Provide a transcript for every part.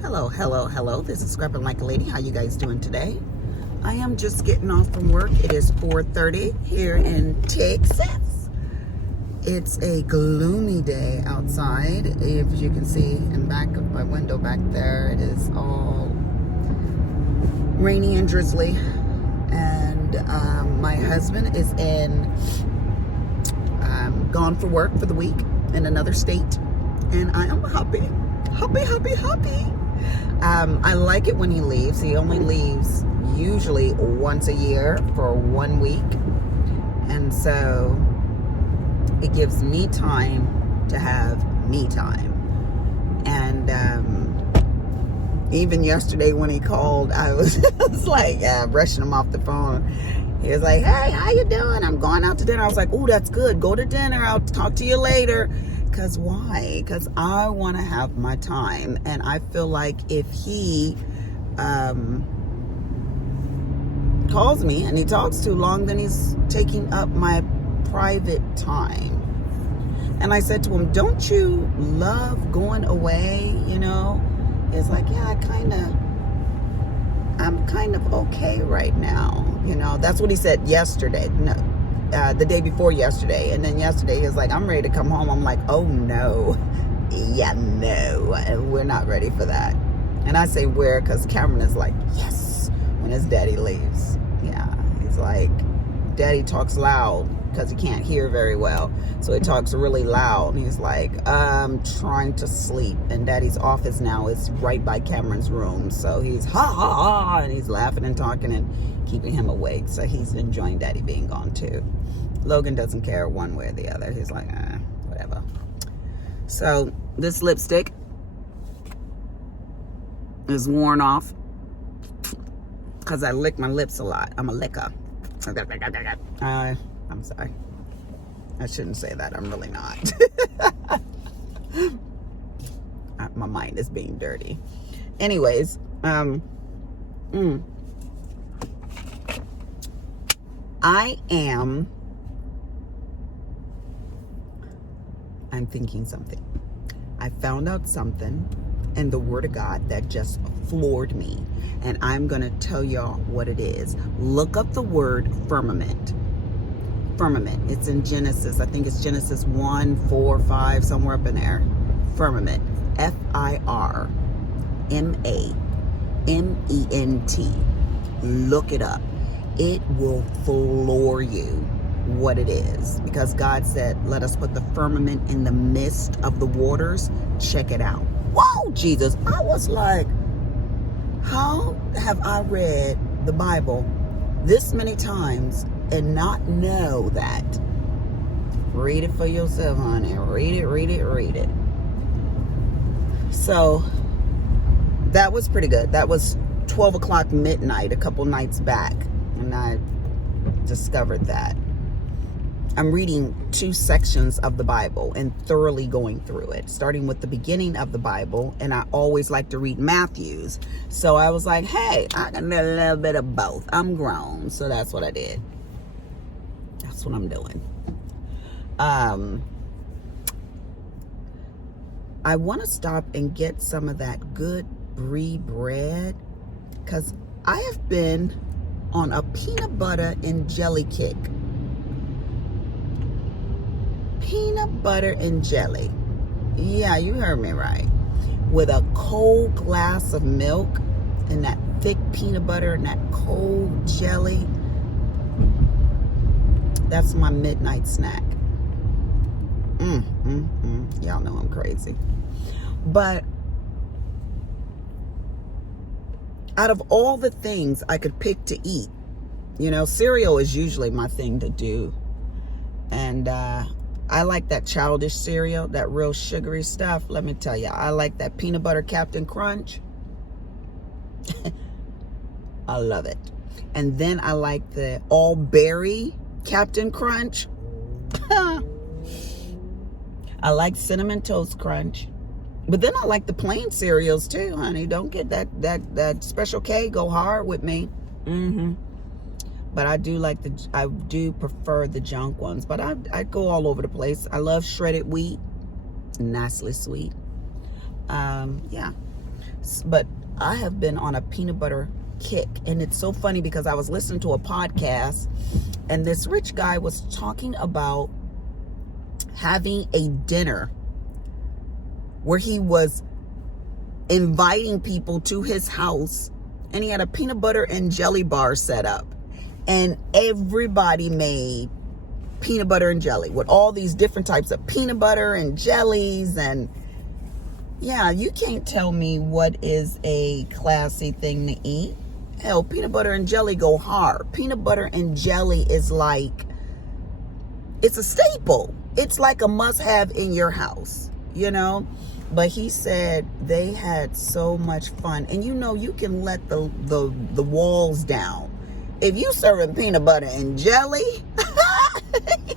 Hello, hello, hello. This is Scrapping Like a Lady. How you guys doing today? I am just getting off from work. It is 4:30 here in Texas. It's a gloomy day outside. If you can see in back of my window back there, it is all rainy and drizzly. And my husband is gone for work for the week in another state. And I am happy. I like it when he leaves. He only leaves usually once a year for 1 week. And so it gives me time to have me time. And even yesterday when he called, I was like brushing him off the phone. He was like, "Hey, how you doing? I'm going out to dinner." I was like, "Oh, that's good. Go to dinner. I'll talk to you later." Because why? Because I want to have my time. And I feel like if he calls me and he talks too long, then he's taking up my private time. And I said to him, "Don't you love going away?" You know? He's like, "Yeah, I'm kind of okay right now." You know, that's what he said yesterday. No, the day before yesterday. And then yesterday he was like, "I'm ready to come home." I'm like, "Oh no." Yeah, no, we're not ready for that. And I say we're because Cameron is like, yes, when his daddy leaves. Yeah, he's like, daddy talks loud because he can't hear very well. So he talks really loud. And he's like, I'm trying to sleep. And daddy's office now is right by Cameron's room. So he's ha ha ha. And he's laughing and talking and keeping him awake. So he's enjoying daddy being gone too. Logan doesn't care one way or the other. He's like, whatever. So this lipstick is worn off because I lick my lips a lot. I'm a licker. I'm sorry. I shouldn't say that. I'm really not. My mind is being dirty. Anyways, I'm thinking something. I found out something in the Word of God that just floored me. And I'm going to tell y'all what it is. Look up the word firmament. Firmament. It's in Genesis. I think it's Genesis 1, 4, 5, somewhere up in there. Firmament. F-I-R-M-A-M-E-N-T. Look it up. It will floor you what it is, because God said, let us put the firmament in the midst of the waters. Check it out. Whoa, Jesus. I was like, how have I read the Bible this many times and not know that? Read it for yourself, honey. Read it. So that was pretty good. That was 12 o'clock midnight a couple nights back, and I discovered that. I'm reading 2 sections of the Bible and thoroughly going through it, starting with the beginning of the Bible. And I always like to read Matthew's. So I was like, hey, I can do a little bit of both. I'm grown. So that's what I did. That's what I'm doing. I want to stop and get some of that good brie bread, because I have been on a peanut butter and jelly kick. Peanut butter and jelly. Yeah, you heard me right. With a cold glass of milk and that thick peanut butter and that cold jelly. That's my midnight snack. Y'all know I'm crazy. But out of all the things I could pick to eat, you know, cereal is usually my thing to do. And I like that childish cereal, that real sugary stuff. Let me tell you, I like that peanut butter Captain Crunch. I love it. And then I like the all berry Captain Crunch. I like Cinnamon Toast Crunch. But then I like the plain cereals too, honey. Don't get that Special K. Go hard with me. But I do prefer the junk ones. But I go all over the place. I love shredded wheat. Nicely sweet. Yeah. But I have been on a peanut butter kick. And it's so funny because I was listening to a podcast and this rich guy was talking about having a dinner where he was inviting people to his house, and he had a peanut butter and jelly bar set up, and everybody made peanut butter and jelly with all these different types of peanut butter and jellies. And yeah, you can't tell me what is a classy thing to eat. Hell, peanut butter and jelly go hard. Peanut butter and jelly is like, it's a staple. It's like a must-have in your house, you know? But he said they had so much fun. And you know, you can let the walls down. If you serving peanut butter and jelly,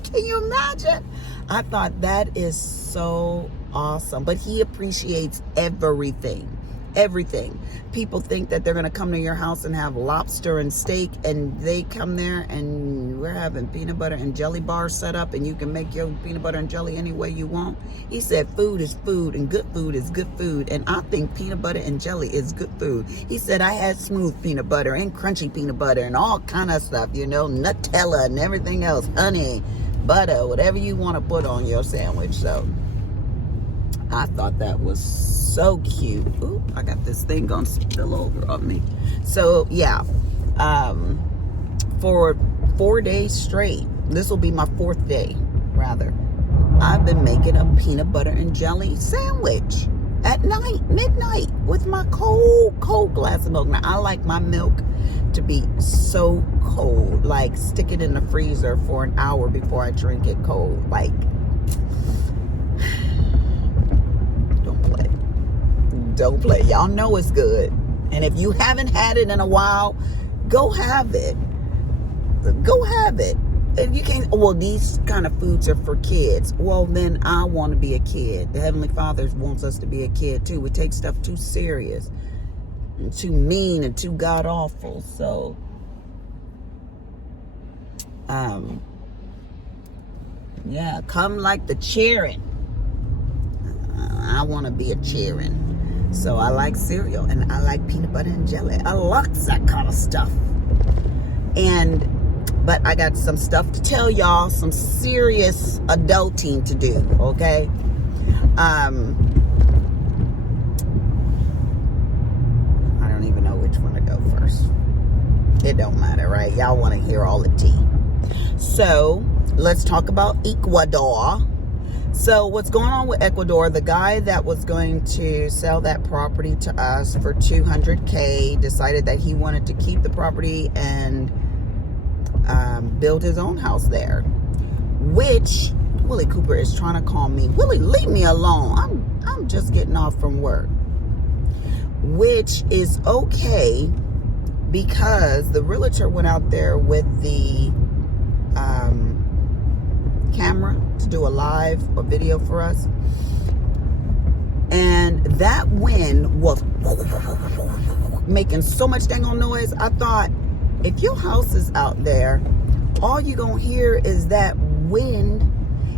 can you imagine? I thought that is so awesome. But he appreciates everything. Everything. People think that they're going to come to your house and have lobster and steak, and they come there and we're having peanut butter and jelly bars set up, and you can make your peanut butter and jelly any way you want. He said food is food and good food is good food, and I think peanut butter and jelly is good food. He said I had smooth peanut butter and crunchy peanut butter and all kind of stuff, you know, Nutella and everything else, honey, butter, whatever you want to put on your sandwich. So I thought that was so cute. Ooh, I got this thing gonna spill over on me. So yeah, for 4 days straight, this will be my 4th day, rather, I've been making a peanut butter and jelly sandwich at night, midnight, with my cold glass of milk. Now, I like my milk to be so cold, like stick it in the freezer for an hour before I drink it cold. Like, don't play. Y'all know it's good. And if you haven't had it in a while, go have it. Go have it. If you can't, well, these kind of foods are for kids. Well, then I want to be a kid. The Heavenly Father wants us to be a kid too. We take stuff too serious and too mean and too god awful. So, yeah, come like the cheering. I want to be a cheering. So I like cereal and I like peanut butter and jelly. I like that kind of stuff. But I got some stuff to tell y'all, some serious adulting to do, okay? I don't even know which one to go first. It don't matter, right? Y'all want to hear all the tea. So let's talk about Ecuador. So what's going on with Ecuador, the guy that was going to sell that property to us for $200K decided that he wanted to keep the property and build his own house there, which Willie Cooper is trying to call me. Willie, leave me alone. I'm just getting off from work, which is okay because the realtor went out there with the camera to do a live or video for us, and that wind was making so much dang on noise. I thought, if your house is out there, all you gonna hear is that wind.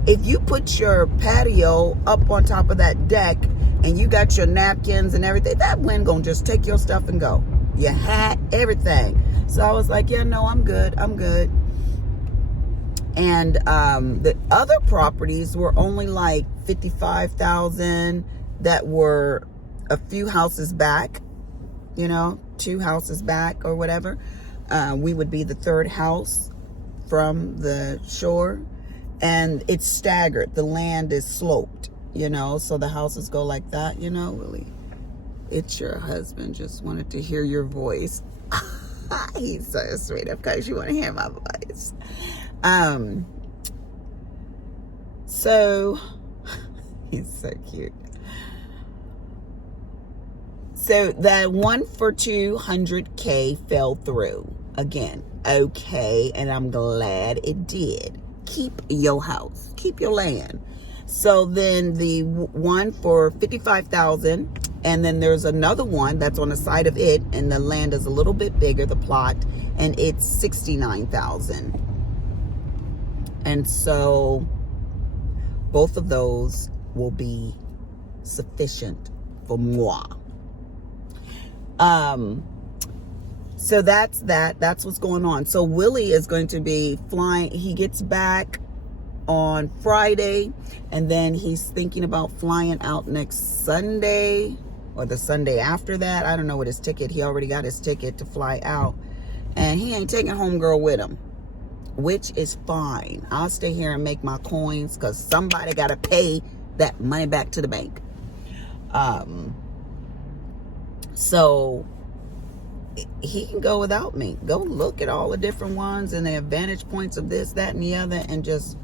If you put your patio up on top of that deck and you got your napkins and everything, that wind gonna just take your stuff and go. Your hat, everything. So I was like, yeah, no, I'm good. And the other properties were only like $55,000 that were a few houses back, you know, 2 houses back or whatever. We would be the 3rd house from the shore, and it's staggered. The land is sloped, you know, so the houses go like that, you know. Really, it's your husband. Just wanted to hear your voice. He's so sweet. Of course you want to hear my voice. So he's so cute. So that one for $200K fell through again. Okay, and I'm glad it did. Keep your house, keep your land. So then the one for $55,000, and then there's another one that's on the side of it, and the land is a little bit bigger, the plot, and it's $69,000. And so both of those will be sufficient for moi. So that's that. That's what's going on. So Willie is going to be flying. He gets back on Friday, and then he's thinking about flying out next Sunday or the Sunday after that. I don't know what his ticket. He already got his ticket to fly out, and he ain't taking homegirl with him, which is fine. I'll stay here and make my coins because somebody got to pay that money back to the bank. So he can go without me. Go look at all the different ones and the advantage points of this, that, and the other, and just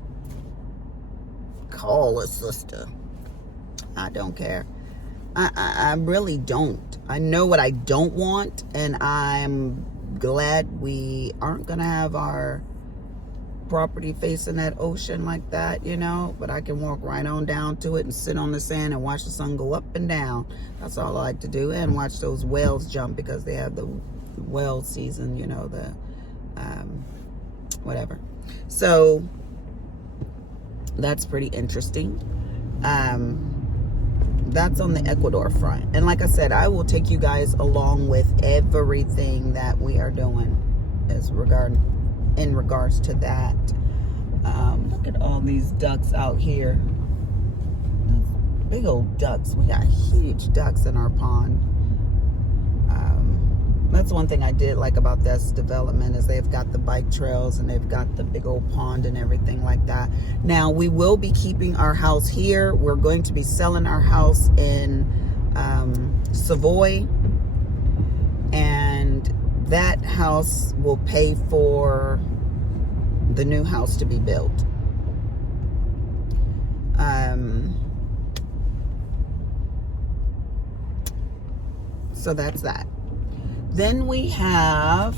call a sister. I don't care. I really don't. I know what I don't want, and I'm glad we aren't going to have our property facing that ocean like that, you know, but I can walk right on down to it and sit on the sand and watch the sun go up and down. That's all I like to do, and watch those whales jump because they have the whale season, you know, the whatever. So that's pretty interesting. That's on the Ecuador front, and like I said, I will take you guys along with everything that we are doing in regards to that. Look at all these ducks out here. Big old ducks. We got huge ducks in our pond. That's one thing I did like about this development is they've got the bike trails and they've got the big old pond and everything like that. Now, we will be keeping our house here. We're going to be selling our house in Savoy, and that house will pay for the new house to be built. So that's that. Then we have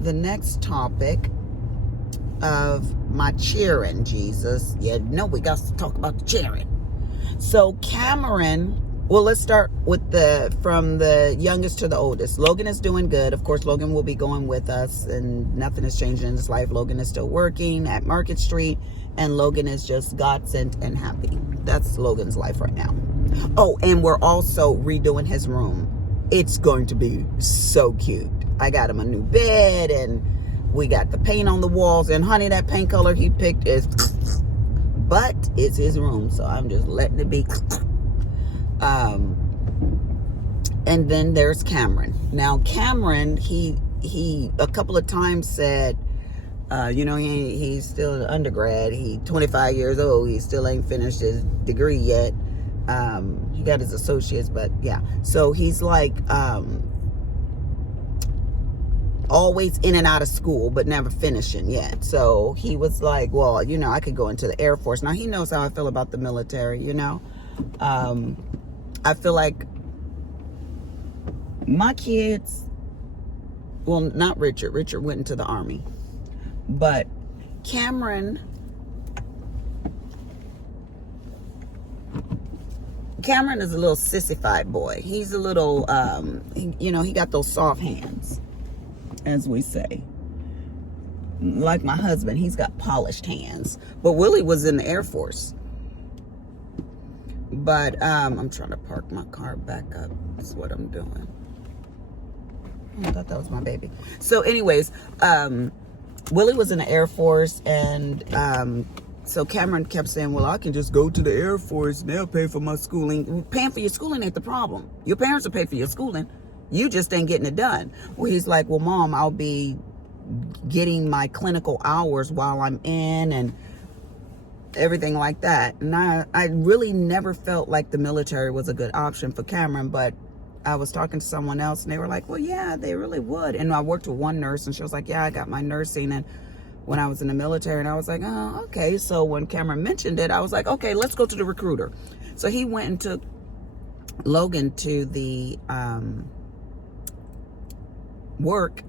the next topic of my cheering, Jesus. You know we got to talk about the cheering. So Cameron, well, let's start with from the youngest to the oldest. Logan is doing good. Of course, Logan will be going with us, and nothing has changed in his life. Logan is still working at Market Street, and Logan is just God sent and happy. That's Logan's life right now. Oh, and we're also redoing his room. It's going to be so cute. I got him a new bed, and we got the paint on the walls, and honey, that paint color he picked is, but it's his room, so I'm just letting it be. And then there's Cameron. Now Cameron, he a couple of times said, you know, he's still an undergrad. He's 25 years old. He still ain't finished his degree yet. He got his associates, but yeah. So he's like always in and out of school, but never finishing yet. So he was like, well, you know, I could go into the Air Force. Now he knows how I feel about the military, you know. I feel like my kids, well, not Richard. Richard went into the Army. But Cameron is a little sissified boy. He's a little, you know, he got those soft hands, as we say. Like my husband, he's got polished hands. But Willie was in the Air Force. But I'm trying to park my car back up. That's what I'm doing. I thought that was my baby. So anyways, Willie was in the Air Force, and so Cameron kept saying, well, I can just go to the Air Force and they'll pay for my schooling. Paying for your schooling ain't the problem. Your parents will pay for your schooling. You just ain't getting it done. Well, he's like, well, Mom, I'll be getting my clinical hours while I'm in and everything like that. And I really never felt like the military was a good option for Cameron, but I was talking to someone else and they were like, well, yeah, they really would. And I worked with one nurse and she was like, yeah, I got my nursing and when I was in the military. And I was like, oh, okay. So when Cameron mentioned it, I was like, okay, let's go to the recruiter. So he went and took Logan to the work,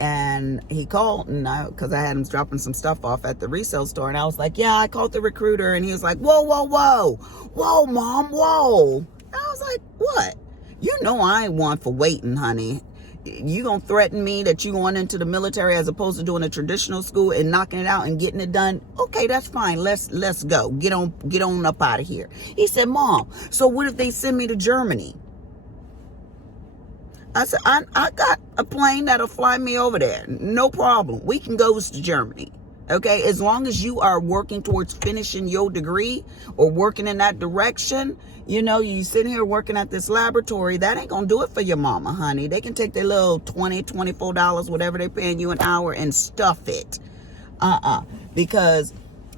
and he called, and because I had him dropping some stuff off at the resale store, and I was like, yeah, I called the recruiter. And he was like, whoa, Mom, whoa. And I was like, what? You know I ain't one for waiting, honey. You gonna threaten me that you going into the military as opposed to doing a traditional school and knocking it out and getting it done? Okay, that's fine. Let's go. Get on up out of here. He said, Mom, so what if they send me to Germany? I said, I got a plane that'll fly me over there. No problem. We can go to Germany. Okay, as long as you are working towards finishing your degree or working in that direction, you know, you sitting here working at this laboratory, that ain't gonna do it for your mama, honey. They can take their little $20, $24, whatever they're paying you an hour, and stuff it. Because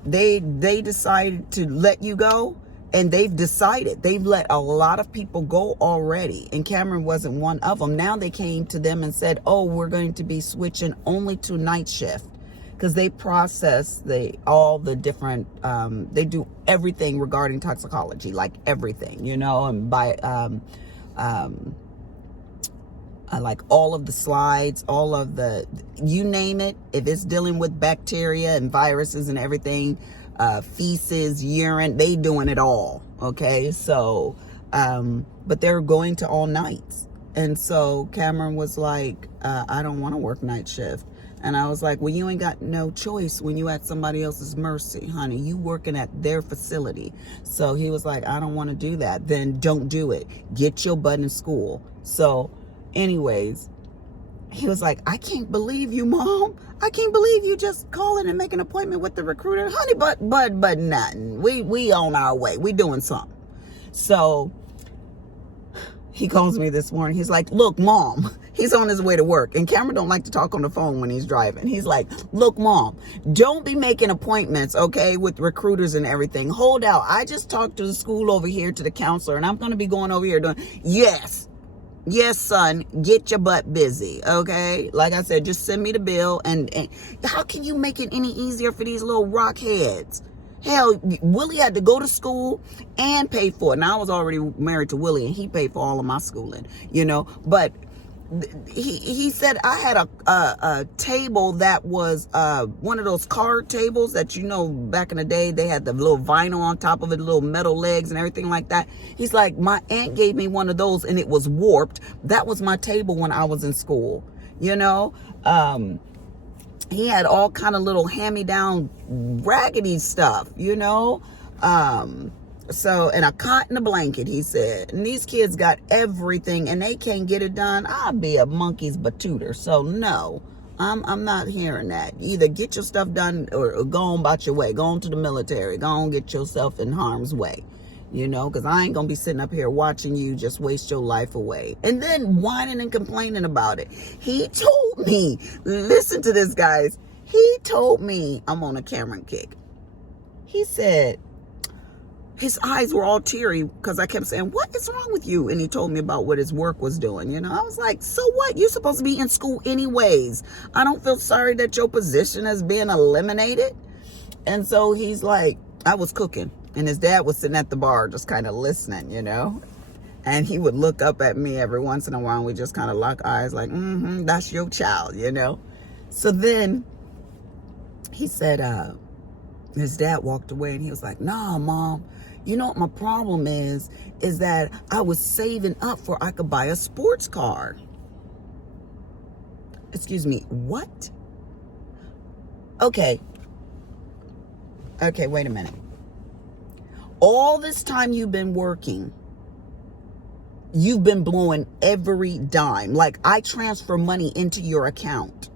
they decided to let you go, and they've let a lot of people go already, and Cameron wasn't one of them. Now they came to them and said, oh, we're going to be switching only to night shift, because they process all the different, they do everything regarding toxicology, like everything, you know, and by, like all of the slides, all of the, you name it, if it's dealing with bacteria and viruses and everything, feces, urine, they doing it all. Okay. So, but they're going to all nights. And so Cameron was like, I don't want to work night shift. And I was like, well, you ain't got no choice when you at somebody else's mercy, honey. You working at their facility. So he was like, I don't want to do that. Then don't do it. Get your butt in school. So anyways, he was like, I can't believe you, Mom. I can't believe you just calling and making an appointment with the recruiter. Honey, but nothing. We on our way. We doing something. So he calls me this morning. He's like, look, Mom. He's on his way to work. And Cameron don't like to talk on the phone when he's driving. He's like, look, Mom, don't be making appointments, okay, with recruiters and everything. Hold out. I just talked to the school over here, to the counselor, and I'm going to be going over here doing, yes, son, get your butt busy, okay? Like I said, just send me the bill. And how can you make it any easier for these little rock heads? Hell, Willie had to go to school and pay for it. Now, I was already married to Willie, and he paid for all of my schooling, you know. But he said I had a table that was one of those card tables that, you know, back in the day, they had the little vinyl on top of it, little metal legs and everything like that. He's like, my aunt gave me one of those, and it was warped. That was my table when I was in school, you know. He had all kind of little hand-me-down raggedy stuff, you know. So, and a cot and a blanket, he said. And these kids got everything, and they can't get it done. I'll be a monkey's batutor. So, no, I'm not hearing that. Either get your stuff done or go on about your way. Go on to the military. Go on, get yourself in harm's way. You know, because I ain't going to be sitting up here watching you just waste your life away. And then whining and complaining about it. He told me, listen to this, guys. He told me, I'm on a Cameron kick. He said, his eyes were all teary because I kept saying, what is wrong with you? And he told me about what his work was doing. You know, I was like, so what? You're supposed to be in school anyways. I don't feel sorry that your position is being eliminated. And so he's like, I was cooking. And his dad was sitting at the bar just kind of listening, you know. And he would look up at me every once in a while. And we just kind of lock eyes like, that's your child, you know. So then he said, his dad walked away and he was like, nah, Mom, you know what my problem is that I was saving up for I could buy a sports car. Excuse me, what? Okay, wait a minute. All this time you've been working, you've been blowing every dime. Like, I transfer money into your account.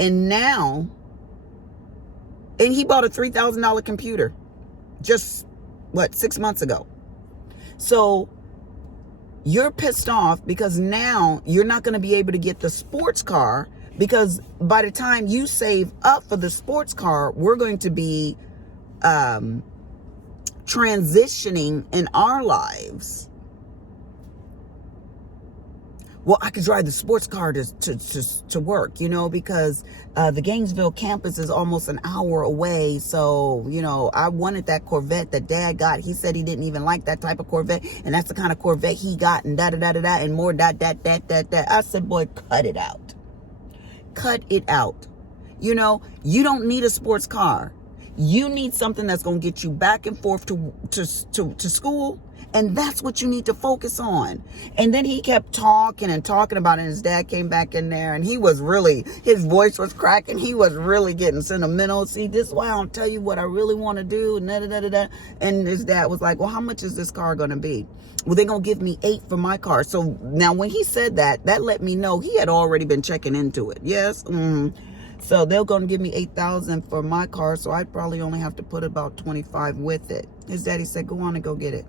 And now, and he bought a $3,000 computer just, 6 months ago. So you're pissed off because now you're not going to be able to get the sports car, because by the time you save up for the sports car, we're going to be transitioning in our lives. Well, I could drive the sports car to work, you know, because the Gainesville campus is almost an hour away. So, you know, I wanted that Corvette that Dad got. He said he didn't even like that type of Corvette, and that's the kind of Corvette he got, and da-da-da-da-da, and more that. I said, boy, cut it out. Cut it out. You know, you don't need a sports car. You need something that's going to get you back and forth to school And that's what you need to focus on. And then he kept talking and talking about it. And his dad came back in there and he was really, his voice was cracking. He was really getting sentimental. See, this is why I don't tell you what I really want to do. And his dad was like, well, how much is this car going to be? Well, they're going to give me $8,000 for my car. So now when he said that, that let me know he had already been checking into it. Yes. So they're going to give me $8,000 for my car. So I'd probably only have to put about $25,000 with it. His daddy said, go on and go get it.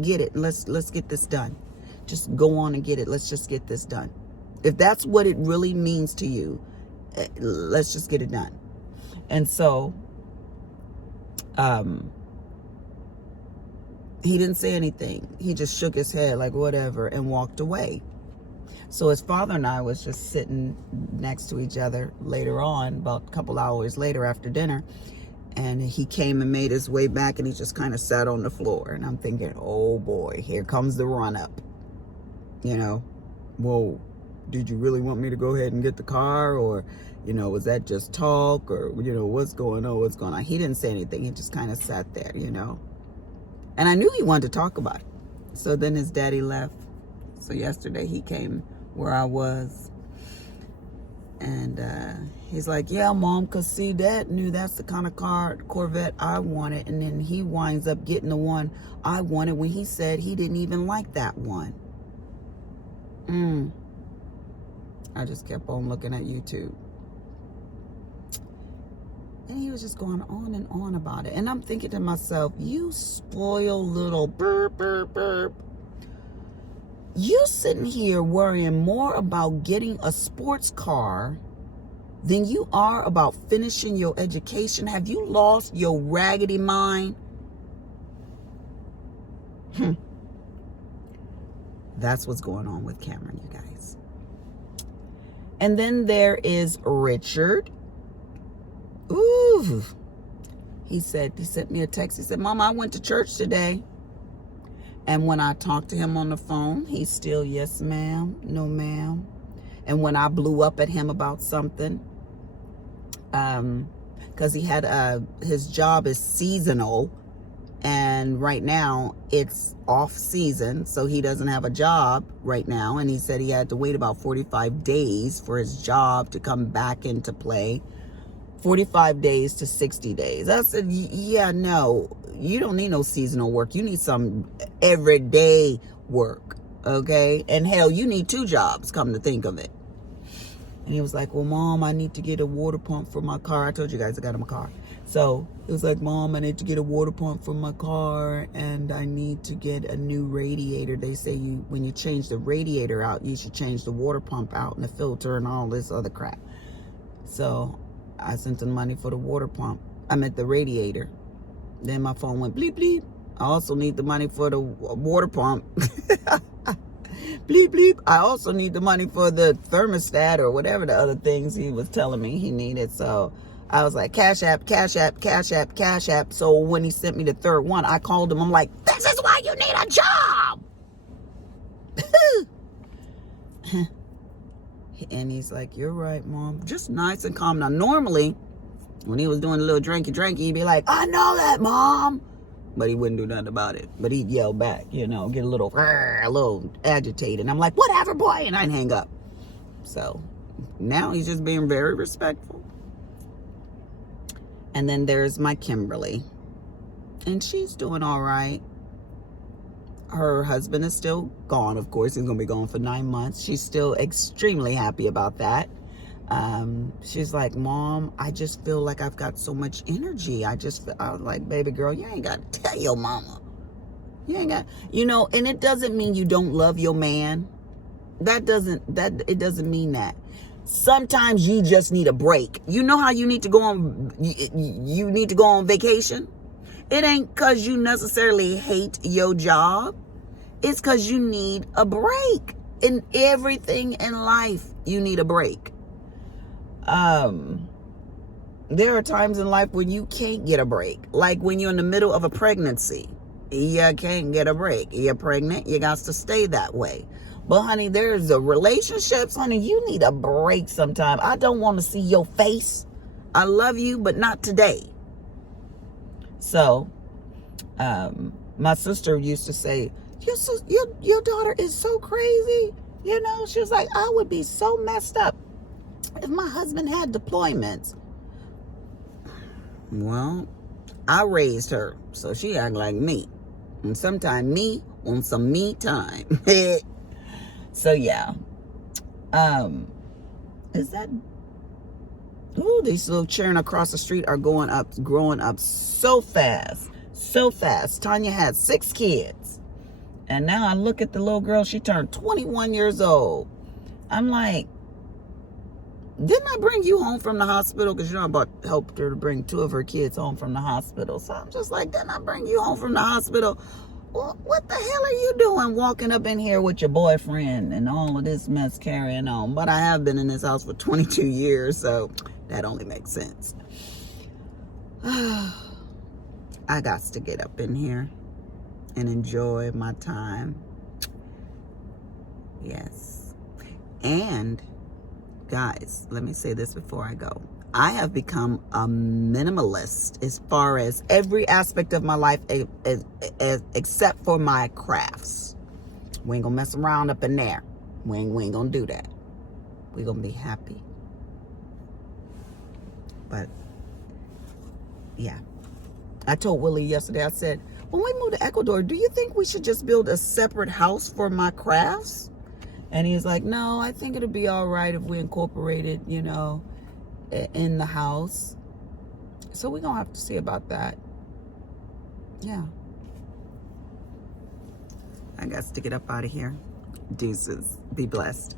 Get it. Let's get this done. Just go on and get it. Let's just get this done. If that's what it really means to you, let's just get it done. And so, he didn't say anything. He just shook his head like whatever and walked away. So his father and I was just sitting next to each other later on, about a couple hours later after dinner. And he came and made his way back and he just kind of sat on the floor. And I'm thinking, oh boy, here comes the run up. You know, whoa, did you really want me to go ahead and get the car? Or, you know, was that just talk? Or, you know, what's going on? He didn't say anything. He just kind of sat there, you know. And I knew he wanted to talk about it. So then his daddy left. So yesterday he came where I was. And he's like, yeah, Mom, because see, Dad knew that's the kind of Corvette I wanted. And then he winds up getting the one I wanted when he said he didn't even like that one. I just kept on looking at YouTube. And he was just going on and on about it. And I'm thinking to myself, you spoiled little burp. You sitting here worrying more about getting a sports car than you are about finishing your education. Have you lost your raggedy mind? That's what's going on with Cameron, you guys. And then there is Richard. Ooh. He sent me a text. He said, Mama, I went to church today. And when I talked to him on the phone, he's still, yes, ma'am, no, ma'am. And when I blew up at him about something, because he had his job is seasonal, and right now it's off season, so he doesn't have a job right now. And he said he had to wait about 45 days for his job to come back into play. 45 days to 60 days. I said, yeah, no, you don't need no seasonal work. You need some everyday work, okay? And hell, you need 2 jobs, come to think of it. And he was like, well, Mom, I need to get a water pump for my car. I told you guys I got him a car. So it was like, Mom, I need to get a water pump for my car, and I need to get a new radiator. They say when you change the radiator out, you should change the water pump out and the filter and all this other crap. So I sent him money for the water pump. I meant the radiator. Then my phone went bleep, bleep. I also need the money for the water pump. Bleep, bleep. I also need the money for the thermostat or whatever the other things he was telling me he needed. So I was like, Cash App, Cash App, Cash App, Cash App. So when he sent me the third one, I called him. I'm like, this is why you need a job. And he's like, you're right, Mom. Just nice and calm. Now, normally, when he was doing a little drinky, he'd be like, I know that, Mom. But he wouldn't do nothing about it. But he'd yell back, you know, get a little agitated. And I'm like, whatever, boy. And I'd hang up. So now he's just being very respectful. And then there's my Kimberly. And she's doing all right. Her husband is still gone. Of course, he's going to be gone for 9 months. She's still extremely happy about that. She's like, Mom, I just feel like I've got so much energy. I was like, baby girl, you ain't got to tell your mama. You ain't got, you know, and it doesn't mean you don't love your man. It doesn't mean that. Sometimes you just need a break. You know how you need to go on vacation? It ain't because you necessarily hate your job. It's because you need a break. In everything in life, you need a break. There are times in life when you can't get a break. Like when you're in the middle of a pregnancy. You can't get a break. You're pregnant, you got to stay that way. But honey, there's the relationships, honey, you need a break sometime. I don't want to see your face. I love you, but not today. So, My sister used to say, your daughter is so crazy. You know, she was like, I would be so messed up if my husband had deployments. Well, I raised her, so she act like me. And sometimes me on some me time. So yeah. Is that... Ooh, these little children across the street are growing up so fast. So fast. Tanya had 6 kids. And now I look at the little girl, she turned 21 years old. I'm like, didn't I bring you home from the hospital? Because you know, I about helped her to bring 2 of her kids home from the hospital. So I'm just like, didn't I bring you home from the hospital? Well, what the hell are you doing walking up in here with your boyfriend and all of this mess carrying on? But I have been in this house for 22 years, so that only makes sense. I got to get up in here and enjoy my time. Yes. And guys, let me say this before I go. I have become a minimalist as far as every aspect of my life except for my crafts. We ain't gonna mess around up in there. We ain't gonna do that. We gonna be happy. But yeah, I told Willie yesterday, I said, when we move to Ecuador, do you think we should just build a separate house for my crafts? And he's like, no, I think it'll be all right if we incorporate it, you know, in the house. So we're gonna have to see about that. Yeah. I got to get up out of here. Deuces. Be blessed.